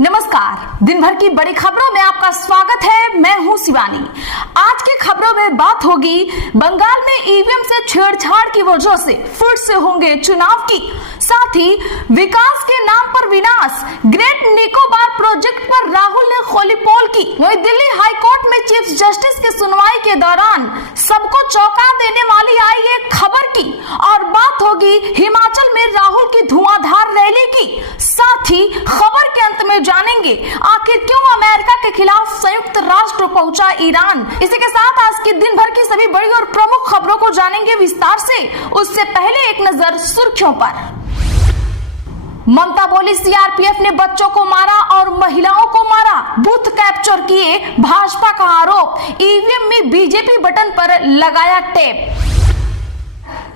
नमस्कार, दिन भर की बड़ी खबरों में आपका स्वागत है। मैं हूं शिवानी। आज की खबरों में बात होगी बंगाल में ईवीएम से छेड़छाड़ की वजह से फिर से होंगे चुनाव की, साथ ही विकास के नाम पर विनाश, ग्रेट निकोबार प्रोजेक्ट पर राहुल ने खोली पोल की। वहीं दिल्ली हाई कोर्ट में चीफ जस्टिस की सुनवाई के दौरान सबको चौंका देने वाली आई एक खबर की, और बात होगी हिमाचल में राहुल की धुआंधार रैली की। साथ ही खबर के अंत में जानेंगे आखिर क्यों अमेरिका के खिलाफ संयुक्त राष्ट्र पहुंचा ईरान। इसी के साथ आज के दिन भर की सभी बड़ी और प्रमुख खबरों को जानेंगे विस्तार से। उससे पहले एक नजर सुर्खियों पर। ममता बोली सीआरपीएफ ने बच्चों को मारा और महिलाओं को मारा, बूथ कैप्चर किए भाजपा का आरोप, ईवीएम में बीजेपी बटन पर लगाया टेप।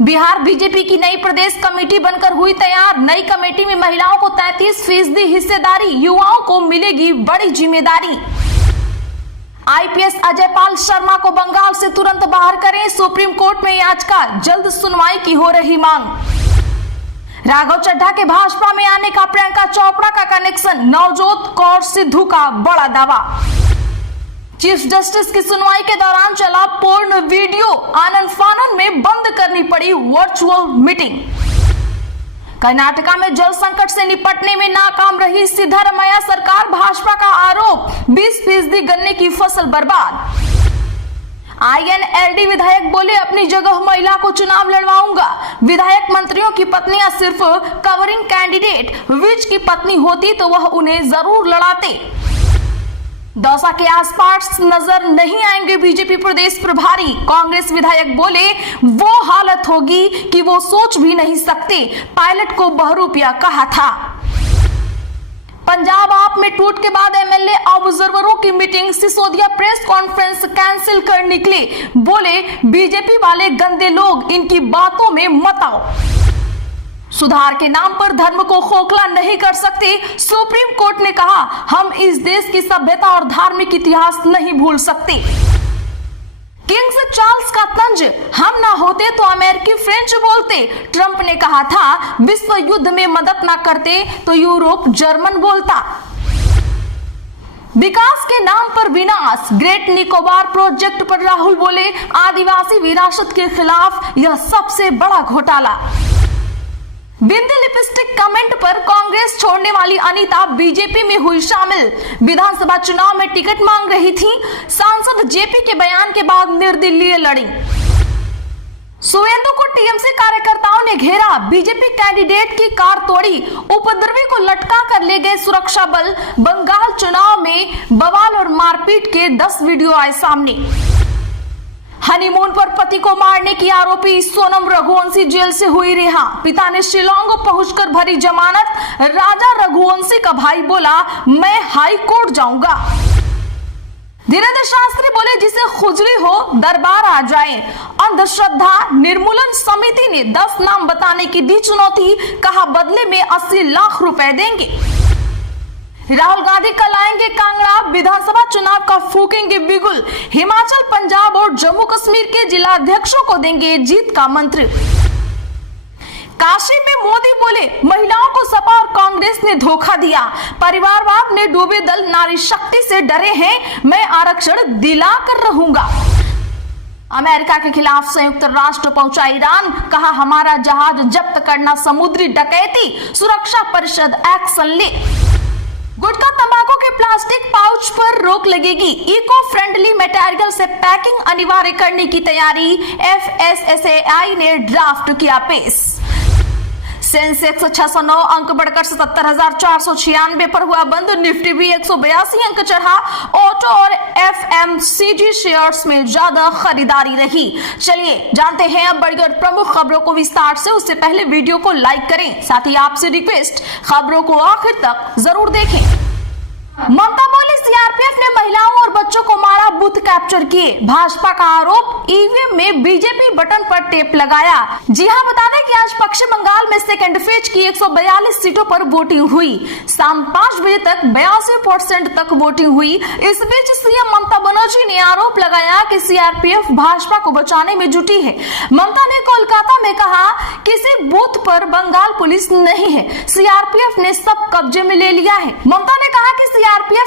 बिहार बीजेपी की नई प्रदेश कमेटी बनकर हुई तैयार। नई कमेटी में महिलाओं को 33% हिस्सेदारी, युवाओं को मिलेगी बड़ी जिम्मेदारी। आईपीएस अजय पाल शर्मा को बंगाल से तुरंत बाहर करें, सुप्रीम कोर्ट में याचिका, जल्द सुनवाई की हो रही मांग। राघव चड्ढा के भाजपा में आने का प्रियंका चोपड़ा का कनेक्शन, नवजोत कौर सिद्धू का बड़ा दावा। चीफ जस्टिस की सुनवाई के दौरान चला पूर्ण वीडियो, आनंद फानन में बंद करनी पड़ी वर्चुअल मीटिंग। कर्नाटका में जल संकट से निपटने में नाकाम रही सिद्धरामैया सरकार, भाजपा का आरोप, 20% गन्ने की फसल बर्बाद। आईएनएलडी विधायक बोले अपनी जगह महिला को चुनाव लड़वाऊंगा। विधायक मंत्रियों की पत्नियां सिर्फ कवरिंग कैंडिडेट, विज की पत्नी होती तो वह उन्हें जरूर लड़ाते। दौसा के आसपास नजर नहीं आएंगे बीजेपी प्रदेश प्रभारी, कांग्रेस विधायक बोले वो हालत होगी कि वो सोच भी नहीं सकते, पायलट को बहरूपिया कहा था। पंजाब आप में टूट के बाद एमएलए ऑब्जर्वरों की meeting, Sisodia press conference cancel कर निकले, बोले बीजेपी वाले गंदे लोग, इनकी बातों में मत आओ। सुधार के नाम पर धर्म को खोखला नहीं कर सकते, सुप्रीम कोर्ट ने कहा हम इस देश की सभ्यता और धार्मिक इतिहास नहीं भूल सकते। किंग्स चार्ल्स का तंज, हम ना होते तो अमेरिकी फ्रेंच बोलते, ट्रंप ने कहा था विश्व युद्ध में मदद ना करते तो यूरोप जर्मन बोलता। विकास के नाम पर विनाश, ग्रेट निकोबार प्रोजेक्ट पर राहुल बोले आदिवासी विरासत के खिलाफ यह सबसे बड़ा घोटाला। बिंदी लिपस्टिक कमेंट पर कांग्रेस छोड़ने वाली अनीता बीजेपी में हुई शामिल, विधानसभा चुनाव में टिकट मांग रही थी, सांसद जेपी के बयान के बाद निर्दलीय लड़ी। सुवेंदु को टीएमसी कार्यकर्ताओं ने घेरा, बीजेपी कैंडिडेट की कार तोड़ी, उपद्रवी को लटका कर ले गए सुरक्षा बल। बंगाल चुनाव में बवाल और मारपीट के 10 वीडियो आए सामने। हनीमून पर पति को मारने की आरोपी सोनम रघुवंशी जेल से हुई रिहा, पिता ने शिलोंग पहुंचकर भरी जमानत। राजा रघुवंशी का भाई बोला मैं हाई कोर्ट जाऊंगा। धीरेन्द्र शास्त्री बोले जिसे खुजली हो दरबार आ जाए। अंधश्रद्धा निर्मूलन समिति ने 10 नाम बताने की दी चुनौती, कहा बदले में 80 लाख रुपए देंगे। राहुल गांधी कल आएंगे कांगड़ा, विधानसभा चुनाव का फूकेंगे बिगुल, हिमाचल, पंजाब और जम्मू कश्मीर के जिलाध्यक्षों को देंगे जीत का मंत्र। काशी में मोदी बोले महिलाओं को सपा और कांग्रेस ने धोखा दिया, परिवारवाद में डूबे दल नारी शक्ति से डरे हैं, मैं आरक्षण दिला कर रहूंगा। अमेरिका के खिलाफ संयुक्त राष्ट्र पहुंचा ईरान, कहा हमारा जहाज जब्त करना समुद्री डकैती, सुरक्षा परिषद एक्शन ले। गुटखा तंबाकू के प्लास्टिक पाउच पर रोक लगेगी, इको फ्रेंडली मटेरियल से पैकिंग अनिवार्य करने की तैयारी, एफएसएसएआई ने ड्राफ्ट किया पेश। सेंसेक्स 609 अंक बढ़कर 77,496 पर हुआ बंद, निफ्टी भी 182 अंक चढ़ा। ऑटो और एफएमसीजी शेयर्स में ज्यादा खरीदारी रही। चलिए जानते हैं अब बड़ी और प्रमुख खबरों को विस्तार से। उससे पहले वीडियो को लाइक करें, साथ ही आपसे रिक्वेस्ट खबरों को आखिर तक जरूर देखें। ममता बोली सीआरपीएफ ने महिलाओं और बच्चों को मारा, बूथ कैप्चर किए, भाजपा का आरोप, ईवीएम में बीजेपी बटन पर टेप लगाया। जी हां, बता दें कि आज पश्चिम बंगाल में सेकंड फेज की 142 सीटों पर वोटिंग हुई। शाम 5 बजे तक 82% तक वोटिंग हुई। इस बीच सीएम ममता बनर्जी ने आरोप लगाया कि सीआरपीएफ भाजपा को बचाने में जुटी है। ममता ने कोलकाता में कहा किसी बूथ पर बंगाल पुलिस नहीं है, सीआरपीएफ ने सब कब्जे में ले लिया है। ममता ने कहा कि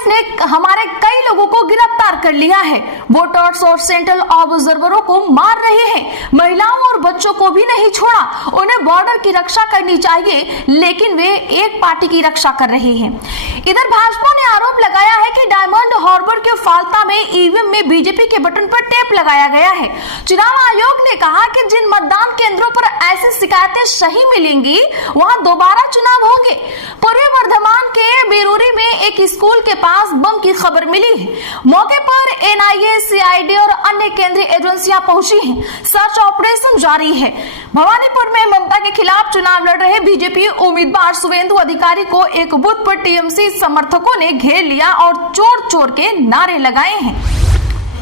ने हमारे कई लोगों को गिरफ्तार कर लिया है, वोटर्स और सेंट्रल ऑब्जर्वरों को मार रहे हैं, महिलाओं और बच्चों को भी नहीं छोड़ा। उन्हें बॉर्डर की रक्षा करनी चाहिए, लेकिन वे एक पार्टी की रक्षा कर रहे हैं। इधर भाजपा ने आरोप लगाया है कि डायमंड हार्बर के फाल्ता में ईवीएम में बीजेपी के बटन पर टेप लगाया गया है। चुनाव आयोग ने कहा कि जिन मतदान केंद्रों पर ऐसी शिकायतें सही मिलेंगी वहां दोबारा चुनाव होंगे। पूर्वी वर्धमान के बेरूरी में एक स्कूल के पास बम की खबर मिली है। मौके पर एनआईए, सीआईडी और अन्य केंद्रीय एजेंसियां पहुंची हैं। सर्च ऑपरेशन जारी है। भवानीपुर में ममता के खिलाफ चुनाव लड़ रहे बीजेपी उम्मीदवार शुवेंदु अधिकारी को एक बूथ पर टीएमसी समर्थकों ने घेर लिया और चोर चोर के नारे लगाए हैं।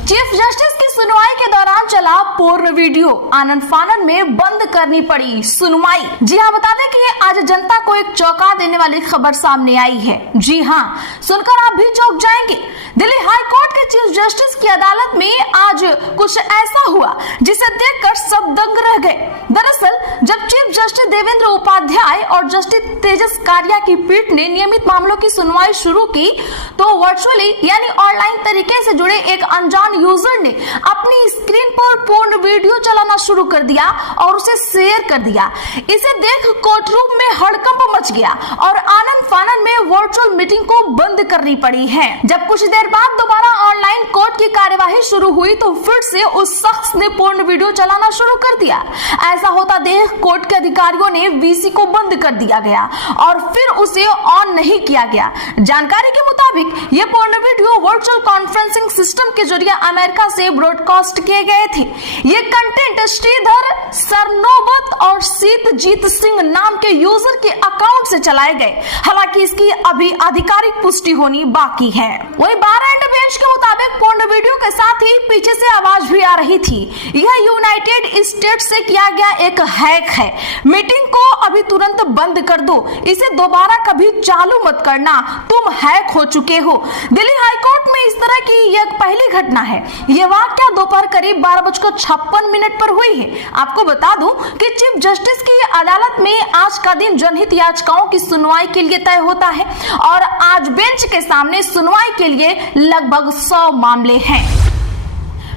चीफ जस्टिस की सुनवाई के दौरान चला पूर्ण वीडियो, आनन फानन में बंद करनी पड़ी सुनवाई। जी हाँ, बता दें कि आज जनता को एक चौंका देने वाली खबर सामने आई है। जी हाँ, सुनकर आप भी चौंक जाएंगे। दिल्ली हाई कोर्ट के चीफ जस्टिस की अदालत में आज कुछ ऐसा हुआ जिसे देखकर सब दंग रह गए। दरअसल जब चीफ जस्टिस देवेंद्र उपाध्याय और जस्टिस तेजस कारिया की पीठ ने नियमित मामलों की सुनवाई शुरू की तो वर्चुअली यानी ऑनलाइन तरीके से जुड़े एक अनजान यूजर ने अपनी स्क्रीन पर पूर्ण वीडियो चलाना शुरू कर दिया और उसे शेयर कर दिया। इसे देख कोर्ट रूम में हड़कंप मच गया और आनन फानन में वर्चुअल मीटिंग को बंद करनी पड़ी है। जब कुछ देर बाद दोबारा ऑनलाइन कोर्ट की कार्यवाही शुरू हुई तो फिर से उस शख्स ने पूर्ण वीडियो चलाना शुरू कर दिया। ऐसा होता देख कोर्ट के अधिकारियों ने वीसी को बंद कर दिया गया और फिर उसे ऑन नहीं किया गया। जानकारी के मुताबिक ये पूर्ण वीडियो वर्चुअल कॉन्फ्रेंसिंग सिस्टम के जरिए अमेरिका से ब्रॉडकास्ट किए गए थे। ये कंटेंट श्रीधर सरनोबत और सीतजीत सिंह नाम के यूजर के अकाउंट से चलाए गए। हालांकि इसकी अभी आधिकारिक पुष्टि होनी बाकी है। वही बार एंड बेंच के मुताबिक पूर्ण वीडियो के साथ ही पीछे से आवाज भी आ रही थी। यह यूनाइटेड स्टेट्स से किया गया एक हैक है। मीटिंग को अभी तुरंत बंद कर दो, इसे दोबारा कभी चालू मत करना, तुम हैक हो चुके हो। दिल्ली हाई कोर्ट में इस तरह की यह पहली घटना है। यह वाकया दोपहर करीब 12:56 पर हुई है। आपको बता दूं कि चीफ जस्टिस की अदालत में आज का दिन जनहित याचिकाओं की सुनवाई के लिए तय होता है और आज बेंच के सामने सुनवाई के लिए लगभग 100 मामले हैं।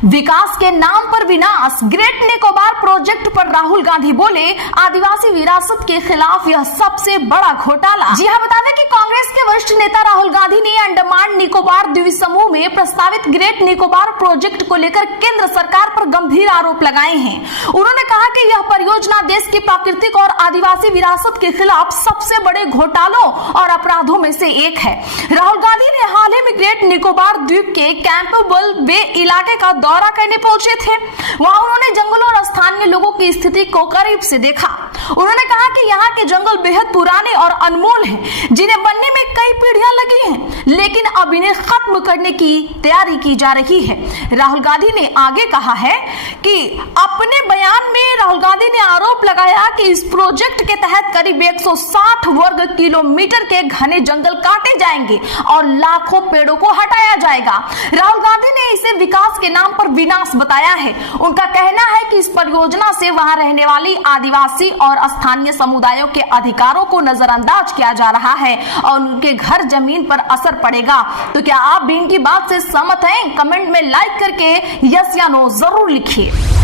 विकास के नाम पर विनाश, ग्रेट निकोबार प्रोजेक्ट पर राहुल गांधी बोले आदिवासी विरासत के खिलाफ यह सबसे बड़ा घोटाला। जी हां, बता दें कि कांग्रेस के वरिष्ठ नेता राहुल गांधी ने अंडमान निकोबार द्वीप समूह में प्रस्तावित ग्रेट निकोबार प्रोजेक्ट को लेकर केंद्र सरकार पर गंभीर आरोप लगाए हैं। उन्होंने कहा कि यह परियोजना देश की प्राकृतिक और आदिवासी विरासत के खिलाफ सबसे बड़े घोटालों और अपराधों में से एक है। राहुल गांधी ने हाल ही में ग्रेट निकोबार द्वीप के कैंपबेल बे इलाके का दौरा करने पहुंचे थे। वहां उन्होंने जंगलों और स्थानीय लोगों की स्थिति को करीब से देखा। उन्होंने कहा कि यहाँ के जंगल बेहद पुराने और अनमोल हैं, जिन्हें बनने में कई पीढ़ियां लगी हैं, लेकिन अब इन्हें खत्म करने की तैयारी की जा रही है। राहुल गांधी ने आगे कहा है कि अपने बयान में राहुल गांधी ने आरोप लगाया कि इस प्रोजेक्ट के तहत करीब 160 वर्ग किलोमीटर के घने जंगल काटे जाएंगे और लाखों पेड़ों को हटाया जाएगा। राहुल गांधी ने इसे विकास के नाम पर विनाश बताया है। उनका कहना है कि इस परियोजना से वहां रहने वाली आदिवासी और स्थानीय समुदायों के अधिकारों को नजरअंदाज किया जा रहा है और उनके घर जमीन पर असर पड़ेगा। तो क्या आप भी इनकी बात से सहमत हैं? कमेंट में लाइक करके यस या नो जरूर लिखिए।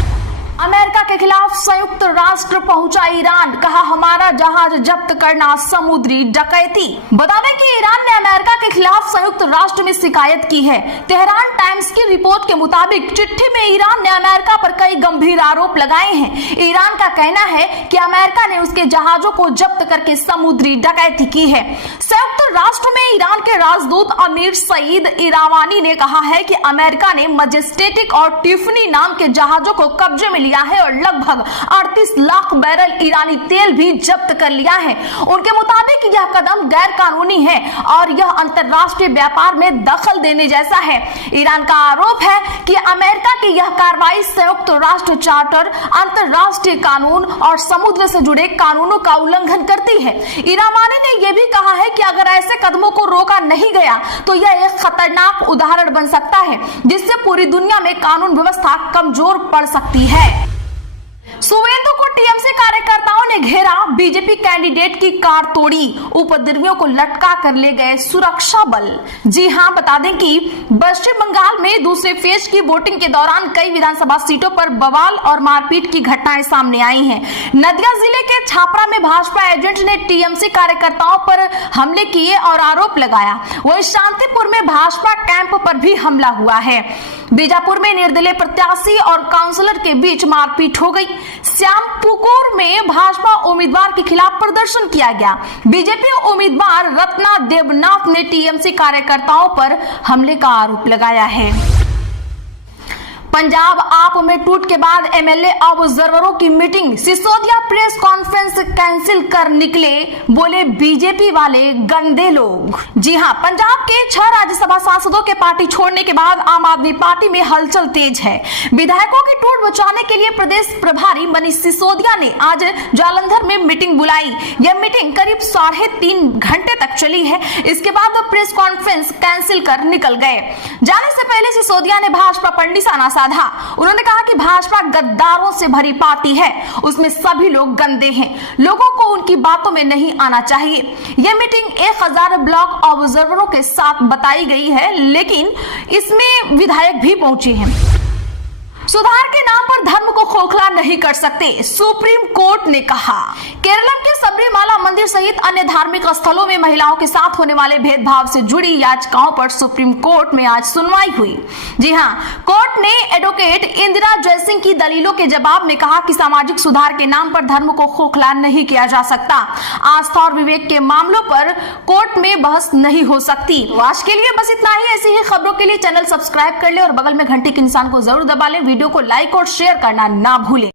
अमेरिका के खिलाफ संयुक्त राष्ट्र पहुंचा ईरान, कहा हमारा जहाज जब्त करना समुद्री डकैती। बता दें कि ईरान ने अमेरिका के खिलाफ संयुक्त राष्ट्र में शिकायत की है। तेहरान टाइम्स की रिपोर्ट के मुताबिक चिट्ठी में ईरान ने अमेरिका पर कई गंभीर आरोप लगाए हैं। ईरान का कहना है कि अमेरिका ने उसके जहाजों को जब्त करके समुद्री डकैती की है। संयुक्त राष्ट्र में ईरान के राजदूत अमीर सईद इरावानी ने कहा है कि अमेरिका ने मजेस्टेटिक और टिफनी नाम के जहाजों को कब्जे में लिया है और लगभग 38 लाख बैरल ईरानी तेल भी जब्त कर लिया है। उनके मुताबिक यह कदम गैर कानूनी है और यह अंतरराष्ट्रीय व्यापार में दखल देने जैसा है। ईरान का आरोप है कि अमेरिका की यह कार्रवाई संयुक्त राष्ट्र चार्टर, अंतरराष्ट्रीय कानून और समुद्र से जुड़े कानूनों का उल्लंघन करती है। इरावानी ने यह भी कहा है कि अगर ऐसे कदमों को रोका नहीं गया तो यह एक खतरनाक उदाहरण बन सकता है जिससे पूरी दुनिया में कानून व्यवस्था कमजोर पड़ सकती है। शुवेंदु को टीएमसी कार्यकर्ताओं ने घेरा बीजेपी कैंडिडेट की कार तोड़ी, उपद्रवियों को लटका कर ले गए सुरक्षा बल। जी हां, बता दें कि पश्चिम बंगाल में दूसरे फेज की वोटिंग के दौरान कई विधानसभा सीटों पर बवाल और मारपीट की घटनाएं सामने आई हैं। नदिया जिले के छापरा में भाजपा एजेंट ने टीएमसी कार्यकर्ताओं पर हमले किए और आरोप लगाया। वहीं शांतिपुर में भाजपा कैंप पर भी हमला हुआ है। बीजापुर में निर्दलीय प्रत्याशी और काउंसलर के बीच मारपीट हो गई। श्यामपुकुर में भाजपा उम्मीदवार के खिलाफ प्रदर्शन किया गया। बीजेपी उम्मीदवार रत्ना देवनाथ ने टीएमसी कार्यकर्ताओं पर हमले का आरोप लगाया है। पंजाब आप में टूट के बाद एमएलए ऑब्जर्वरों की meeting, Sisodia press conference cancel कर निकले, बोले बीजेपी वाले गंदे लोग। जी हां, पंजाब के 6 राज्यसभा सांसदों के पार्टी छोड़ने के बाद आम आदमी पार्टी में हलचल तेज है। विधायकों की टूट बचाने के लिए प्रदेश प्रभारी मनीष सिसोदिया ने आज जालंधर में मीटिंग बुलाई। यह मीटिंग करीब 3.5 घंटे तक चली है। इसके बाद प्रेस कॉन्फ्रेंस कैंसिल कर निकल गए। जाने से पहले सिसोदिया ने भाजपा पर निशाना साधा। उन्होंने कहा कि भाजपा गद्दारों से भरी पार्टी है, उसमें सभी लोग गंदे हैं, लोगों को उनकी बातों में नहीं आना चाहिए। यह मीटिंग 1000 ब्लॉक ऑब्जर्वरों के साथ बताई गई है, लेकिन इसमें विधायक भी पहुंचे हैं। सुधार के नाम पर धर्म को खोखला नहीं कर सकते, सुप्रीम कोर्ट ने कहा। केरलम के सबरीमाला मंदिर सहित अन्य धार्मिक स्थलों में महिलाओं के साथ होने वाले भेदभाव से जुड़ी याचिकाओं पर सुप्रीम कोर्ट में आज सुनवाई हुई। जी हां, कोर्ट ने एडवोकेट इंदिरा जयसिंह की दलीलों के जवाब में कहा कि सामाजिक सुधार के नाम पर धर्म को खोखला नहीं किया जा सकता। आस्था और विवेक के मामलों पर कोर्ट में बहस नहीं हो सकती। आज के लिए बस इतना ही। ऐसी ही खबरों के लिए चैनल सब्सक्राइब कर ले और बगल में घंटी के निशान को जरूर दबा ले। वीडियो को लाइक और शेयर करना ना भूलें।